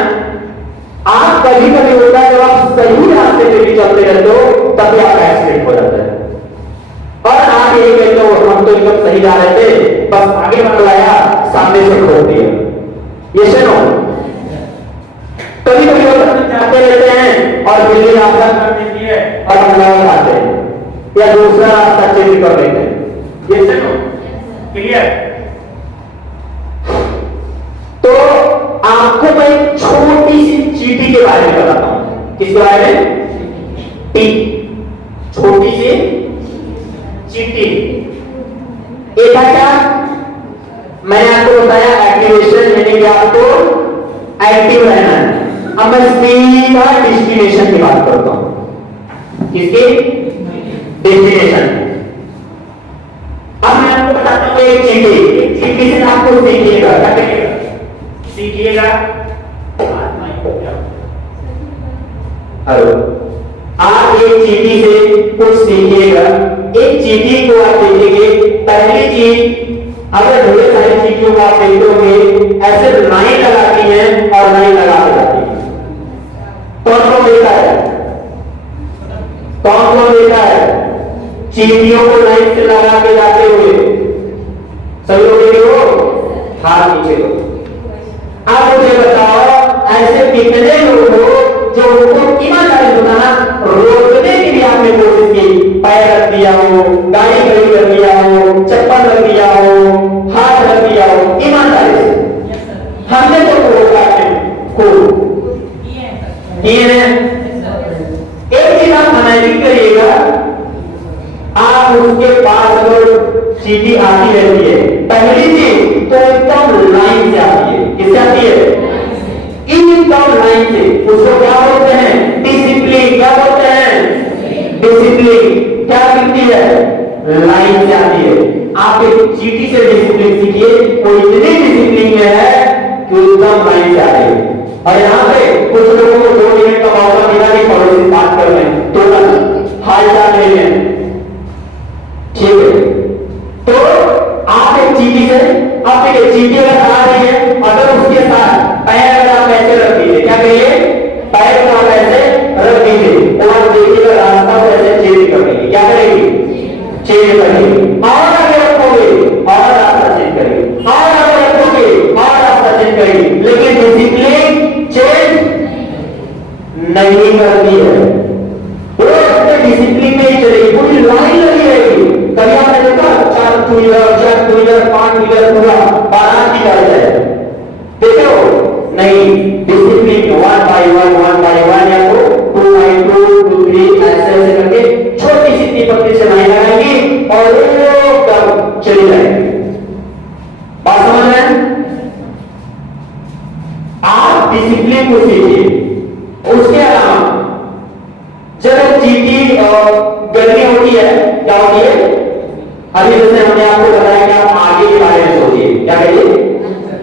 आप कभी कभी होता है जब आप सही रास्ते पे भी चलते रहते हो, तभी आपका एक्सीडेंट हो जाता है और आप यही कहते हो हम तो एकदम सही जा रहे थे, बस आगे बढ़ लाया, सामने से खो दिया। ये सुनो, कभी कभी हम जाते रहते हैं और बिल्ली रास्ता कर देती है और हम लौट आते हैं या दूसरा रास्ता चेंज कर लेते हैं। ये सुनो, क्लियर? तो आपको मैं छोटी सी चींटी के बारे में बताता हूं। किसके बारे में? छोटी सी चींटी। एक क्या मैंने आपको बताया, एक्टिवेशन, यानी कि आपको एक्टिव रहना है। अब मैं सीधा डेस्टिनेशन की बात करता हूं। किसकी? डेस्टिनेशन। अब मैं आपको बताता हूं एक चींटी से आपको सीखिएगा। क्या करिएगा? सीखिएगा। हेलो, आप एक चींटी से कुछ सीखिएगा। एक चींटी को आप देखेंगे, पहली चीज, अगर ढेर सारी चींटियों को आप देखोगे ऐसे लाइन लगाती हैं और लाइन लगा के जाती है। कौन कौन देखा है? कौन कौन देखा है चींटियों को लाइन से लगा के जाते हुए? सभी लोग देखे हो? हाथ नीचे लो। आप मुझे बताओ, ऐसे कितने लोग हो जो उनको ईमानदारी बताना रोकने की भी आपने कोशिश कि पैर रख दिया हो, गाड़ी खड़ी कर दिया हो, चप्पल रख दिया हो, हाथ रख दिया हो, ईमानदारी से Yes, sir. हमने तो रोका है को किए हैं। एक चीज आप इमेजिन करिएगा, आप उसके पास अगर चीटी आती रहती है, पहली चीज तो एकदम लाइन से आती है। किससे आती है? एकदम लाइन से। उसको क्या बोलते हैं? डिसिप्लिन। क्या बोलते हैं? डिसिप्लिन। क्या दिखती है? लाइन से आती है। आप एक चीटी से डिसिप्लिन सीखिए, वो इतनी डिसिप्लिन में है कि एकदम लाइन से आ रही है। और यहाँ पे कुछ लोगों को 2 मिनट का मौका मिला नहीं, पड़ोसी बात कर रहे हैं, तुरंत हाल चाल ले लें, ठीक है। तो आप एक चीटी से, आप एक चीटी अगर आ रही है, अगर उसके साथ पैर अगर आप ऐसे रख दीजिए, क्या करिए? पैर को आप ऐसे रख दीजिए और देखिएगा रास्ता को ऐसे चेंज कर देगी। क्या करेगी? चेंज करेगी। और आगे रखोगे और रास्ता चेंज करेगी, और आगे रखोगे और रास्ता चेंज करेगी, लेकिन डिसिप्लिन चेंज नहीं करती है। वो अपने डिसिप्लिन में ही चलेगी, पूरी लाइन लगी रहेगी। कभी आपने देखा 4 व्हीलर 5 व्हीलर पूरा बारात निकाल जाए, देखे हो? नहीं, डिसिप्लिन 1 by 1 या तो 2 by 2 3 ऐसे ऐसे करके छोटी सी पत्ती से लाइन लगाएंगी और एकदम चली जाएगी। बात समझ रहे हैं? आप डिसिप्लिन को सीखिए। उसके अलावा जब चीटी गर्मी होती है, क्या होती है? अभी जैसे हमने आपको बताया कि आप आगे के बारे में सोचिए। क्या कहिए?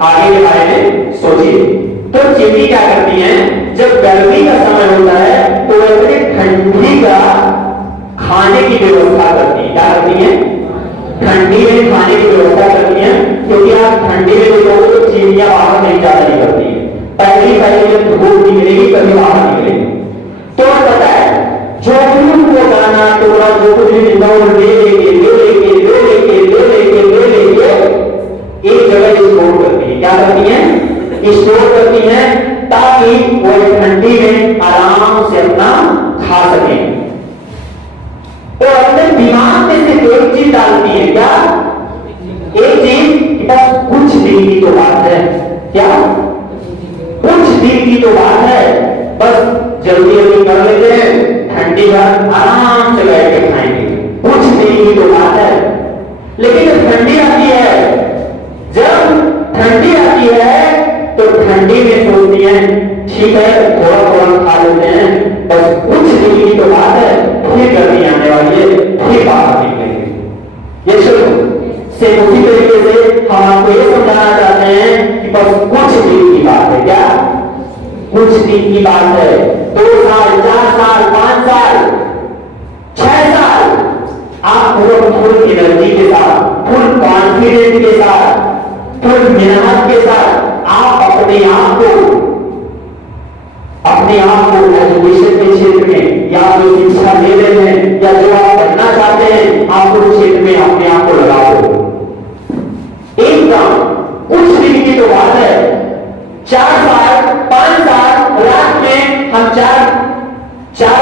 आगे के बारे में सोचिए। तो चीटी क्या करती हैं? जब गर्मी का समय होता है तो वे अपने ठंडी का खाने की व्यवस्था करती है। क्या करती हैं? ठंडी में खाने की व्यवस्था करती हैं, क्योंकि आप ठंडी में देखोगे तो चीटियां बाहर नहीं ज्यादा निकलती है। पहली जब धूप निकलेगी तभी बाहर निकलेगी। तो पता है जो को गाना टोला जो कुछ भी मिलता है ले लेके एक जगह स्टोर करती है। क्या करती है? स्टोर करती है ताकि वो ठंडी में आराम से अपना खा सके। तो अपने दिमाग में सिर्फ एक चीज डालती है। क्या? एक चीज, बस कुछ दिन की तो बात है। क्या? कुछ दिन की तो बात है, बस जल्दी जल्दी कर लेते हैं, ठंडी में आराम से बैठ के खाएंगे। कुछ दिन की तो बात है। लेकिन जब ठंडी आती है, तो ठंडी में सोचती है ठीक है थोड़ा थोड़ा खा लेते हैं, बस कुछ दिन की तो बात है, फिर गर्मी आने वाली है, फिर बाहर निकलेंगे। ये चलो से उसी तरीके से हम आपको ये समझाना चाहते हैं कि बस कुछ दिन की बात है। क्या? कुछ दिन की बात है। 2 साल 4 साल 5 साल 6 साल आप फुल एनर्जी के साथ, फुल कॉन्फिडेंस के साथ, फुल मेहनत के साथ आप अपने आप को एजुकेशन के क्षेत्र में या जो शिक्षा ले रहे हैं या जो आप बनना चाहते हैं, आप उस क्षेत्र में अपने आप को लगाओ। एकदम कुछ दिन की तो बात है। 4 साल 5 साल रात में हम 4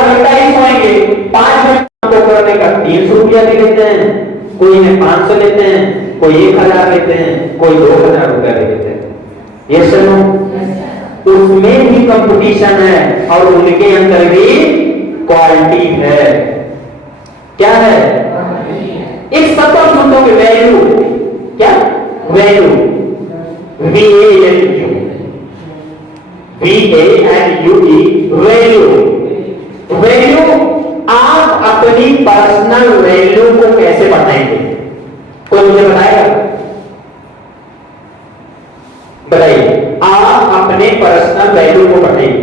घंटा ही सोएंगे, 5 घंटा को करने का 300 रुपया भी लेते हैं, कोई में 500 लेते हैं, कोई 1000 लेते हैं, कोई 2000 रुपया भी लेते हैं। ये सुनो, उसमें भी कंपटीशन है और उनके अंदर भी क्वालिटी है। क्या है? एक शब्द सुनते हो वैल्यू। क्या? वैल्यू। VALU value. वैल्यू आप अपनी पर्सनल वैल्यू को कैसे बताएंगे? कोई मुझे बताएगा? बताइए, आप अपने पर्सनल वैल्यू को बताइए।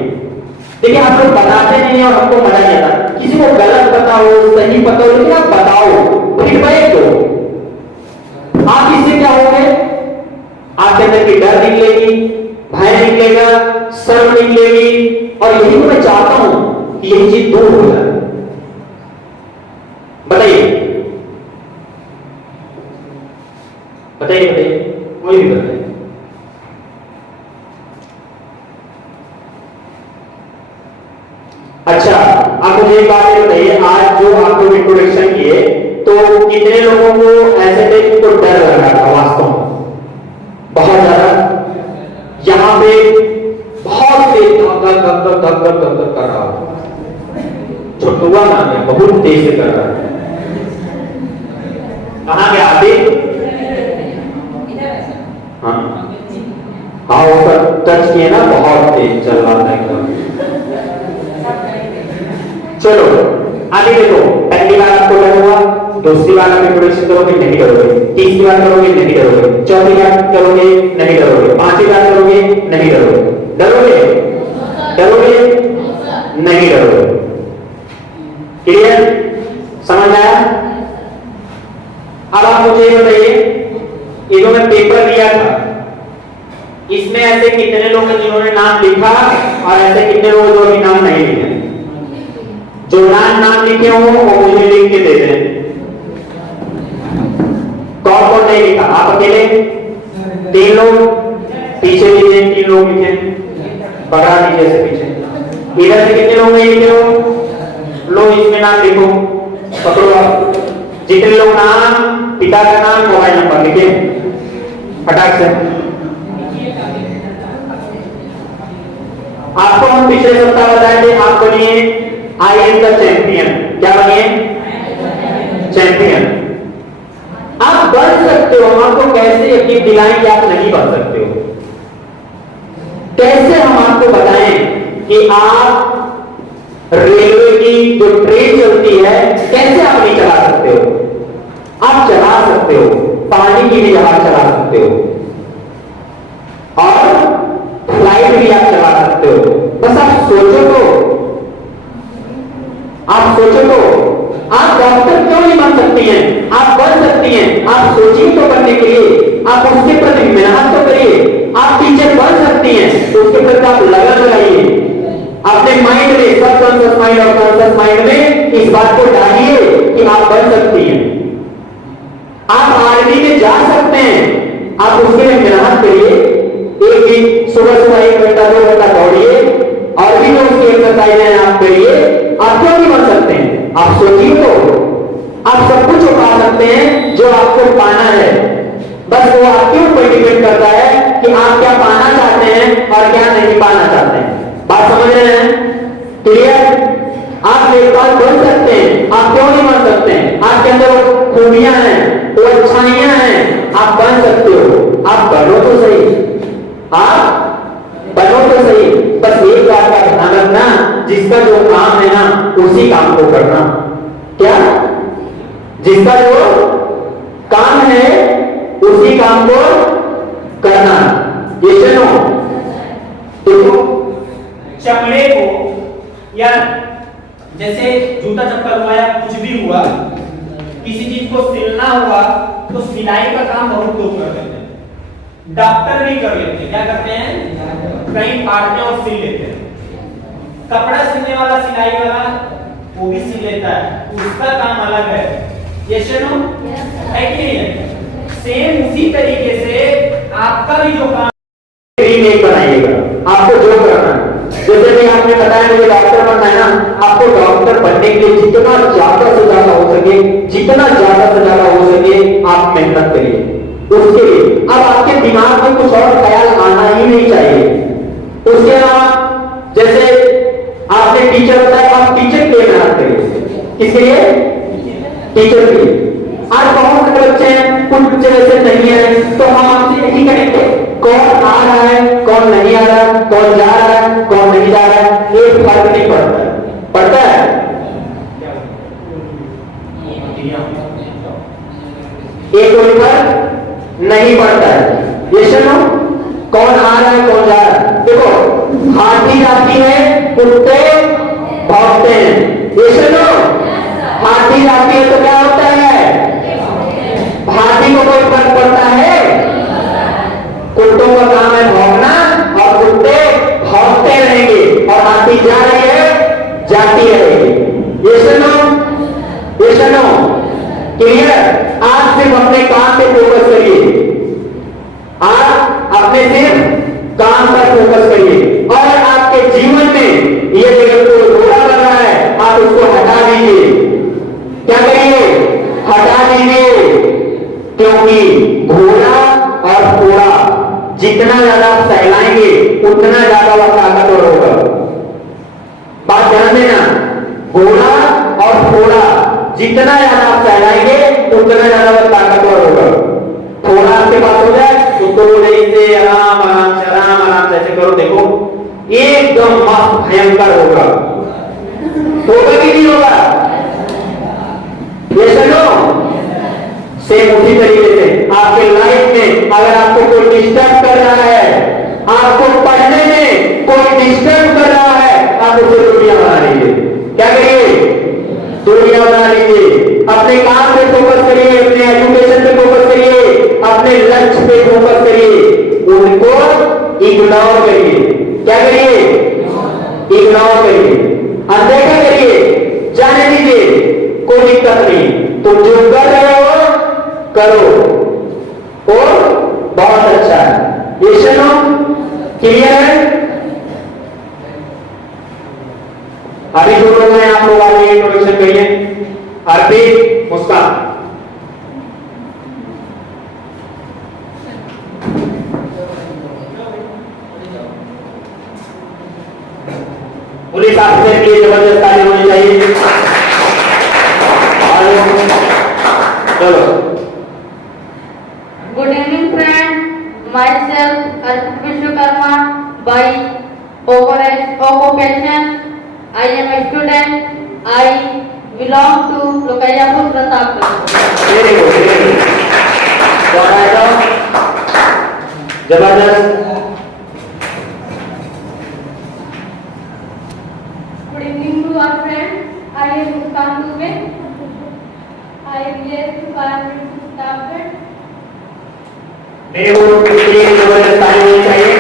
देखिए आप लोग बताते नहीं है और हमको मजा नहीं आता। किसी को गलत पता हो सही पता हो, लेकिन आप बताओ, फीडबैक दो। आप इससे क्या होंगे? आपके अंदर की डर निकलेगी, भय निकलेगा, शर्म निकलेगी, और यही मैं चाहता हूं कि यही चीज दूर हो जाए। बताइए बताइए बताइए, कोई भी बताइए। अच्छा, आप मुझे एक बात ये बताइए, आज जो आपको इंट्रोडक्शन किए तो कितने लोगों को ऐसे थे जिनको डर लग रहा था वास्तव में? बहुत ज्यादा। यहाँ पे बहुत तेज धक कर रहा था, छुटुआ ना है, बहुत तेज से कर रहा है। कहाँ गया अभी? हाँ हाँ, ऊपर टच किए ना, बहुत तेज चल रहा था एकदम। चलो आगे देखो, पहली बार आपको डर हुआ, दूसरी बार आप इंट्रोडक्शन करोगे नहीं करोगे, तीसरी बार करोगे नहीं करोगे, चौथी बार करोगे नहीं करोगे, पांचवी बार करोगे नहीं करोगे, डरोगे डरोगे नहीं डरोगे। क्लियर? समझ आया? अब आप मुझे बताइए, ये जो मैं पेपर दिया था इसमें ऐसे कितने लोग हैं जिन्होंने नाम लिखा और ऐसे कितने लोग जो अभी नाम नहीं लिखे? जो नाम लिखे हो वो मुझे लिख के दे दें। कौन कौन नहीं लिखा? आप अकेले? 3 लोग पीछे लिखे, 3 लोग लिखे, पकड़ा नीचे से पीछे। इधर से कितने लोग नहीं लिखे हो? लो इसमें नाम लिखो, पकड़ो आप। जितने लोग नाम, पिता का नाम, मोबाइल नंबर लिखे फटाक से। आपको हम पिछले सप्ताह बताए थे, आप बनिए IAS का चैंपियन। क्या बनिए? चैंपियन। आप बन सकते हो, आपको कैसे यकीन दिलाएं कि आप नहीं बन सकते हो? कैसे हम आपको बताएं कि आप रेलवे की जो ट्रेन चलती है कैसे आप नहीं चला सकते हो? आप चला सकते हो, पानी की भी जहाज चला सकते हो और फ्लाइट भी आप चला सकते हो। बस आप सोचो तो, आप सोचो तो। आप डॉक्टर क्यों नहीं बन सकती हैं? आप बन सकती हैं। आप सोचिए तो बनने के लिए, आप उसके प्रति मेहनत तो करिए। आप टीचर बन सकती हैं तो उसके प्रति आप लगन लगाइए। अपने माइंड में, सबकॉन्शियस माइंड और कॉन्शियस माइंड में इस बात को डालिए कि आप बन सकती हैं। आप आर्मी में जा सकते हैं, आप उसके लिए मेहनत करिए। एक दिन सुबह 1 घंटा 2 घंटा दौड़िए और भी जो उसकी एक्सरसाइज है आप करिए। आप क्यों नहीं बन सकते हैं? आप सोचिए तो। आप सब कुछ पा सकते हैं जो आपको पाना है, बस वो आपके ऊपर डिपेंड करता है कि आप क्या पाना चाहते हैं और क्या नहीं पाना चाहते हैं। बात समझ रहे हैं? क्लियर? आप लेखपाल बन सकते हैं। आप क्यों नहीं बन सकते हैं? आपके अंदर वो खूबियां हैं, वो अच्छाइयां हैं, आप बन सकते हो। आप बनो तो सही, आप बनो तो सही। बस एक बात का ध्यान रखना, जिसका जो काम है ना उसी काम को करना। क्या? जिसका जो काम है उसी काम को करना। ये सुनो, देखो चमड़े को या जैसे जूता चप्पल हुआ या कुछ भी हुआ, किसी चीज को सिलना हुआ तो सिलाई का काम बहुत लोग कर लेते हैं, डॉक्टर भी कर लेते हैं। क्या करते हैं? कहीं फाड़ते हैं और सिल लेते हैं। कपड़ा सिलने वाला, सिलाई वाला वो भी सिल लेता है, उसका काम अलग है। ये सुनो, है कि नहीं? सेम उसी तरीके से आपका भी जो काम नहीं बनाइएगा, आपको जो करना है। जैसे भी आपने बताया मुझे डॉक्टर बनना है ना, आपको डॉक्टर बनने के लिए जितना ज्यादा से ज्यादा हो सके, जितना ज्यादा से ज्यादा हो सके आप मेहनत करिए उसके लिए। अब आपके दिमाग में कुछ और ख्याल आना ही नहीं चाहिए। उसके अलावा जैसे आपने टीचर बताया, आप टीचर के लिए मेहनत करिए। किसके लिए? टीचर के लिए। आज बहुत सारे बच्चे हैं, कुछ बच्चे वैसे नहीं है, तो हम आपसे यही करेंगे, कौन आ रहा है, कौन नहीं आ रहा है, कौन जा रहा है, कौन नहीं जा रहा है, एक फर्क नहीं पड़ता है। पड़ता है? एक कोई फर्क नहीं पड़ता है। ये सुनो, कौन आ रहा है, कौन जा रहा है। देखो, हाथी जाती है, कुत्ते भौंकते हैं। ये सुनो, हाथी जाती है तो क्या होता है? हाथी को कोई फर्क पड़ता है? कुत्तों का काम है भौंकना और कुत्ते भौंकते रहेंगे और हाथी जा रही है, जाती रहेगी। ये सुनो, ये सुनो, क्लियर? आज सिर्फ अपने काम पे फोकस करिए। आप अपने सिर्फ काम पर फोकस करिए और आपके जीवन में ये जगत को घोड़ा बन रहा है, आप करिए, हटा दीजिए, क्योंकि घोड़ा और घोड़ा जितना ज्यादा आप सहलाएंगे उतना ज्यादा वह ताकतवर होगा। बात ध्यान देना, घोड़ा और घोड़ा जितना ज्यादा आप सहलाएंगे उतना ज्यादा वह ताकतवर होगा। थोड़ा आपके पास हो जाए उसको बोले इसे आराम आराम से आराम आराम से ऐसे करो, देखो एकदम मस्त भयंकर होगा। होगा कि नहीं होगा? ये सुनो, सेम उसी तरीके से आपके लाइफ में अगर आपको कोई डिस्टर्ब कर रहा है, आपको पढ़ने में कोई डिस्टर्ब कर रहा है, आप उसे दूरियां बना लीजिए। क्या करिए? दूरियां बना लीजिए। अपने काम पे फोकस करिए, अपने एजुकेशन पे फोकस करिए, अपने लक्ष्य पे फोकस करिए, उनको इग्नोर करिए। क्या करिए? इग्नोर करिए, अनदेखा करिए, जाने दीजिए, कोई दिक्कत नहीं। तुम जो कर रहे हो करो, और बहुत अच्छा है। ये सुनो, क्लियर है? अभी जो लोग हैं आप लोग आगे इंट्रोडक्शन करिए। अर्पित, मुस्कान। पुलिस ऑफिसर के लिए जबरदस्त ताली होनी चाहिए। चलो। Good evening, friend. Myself, Arpit Vishwakarma, by occupation. I am a student. I belong to Lokayapur, Pratapgarh. Very good, very good. जबरदस्त। Good evening to our friends. I am Muskan Dubey. I am here to participate. मेरे को जबरदस्त ताली होनी चाहिए।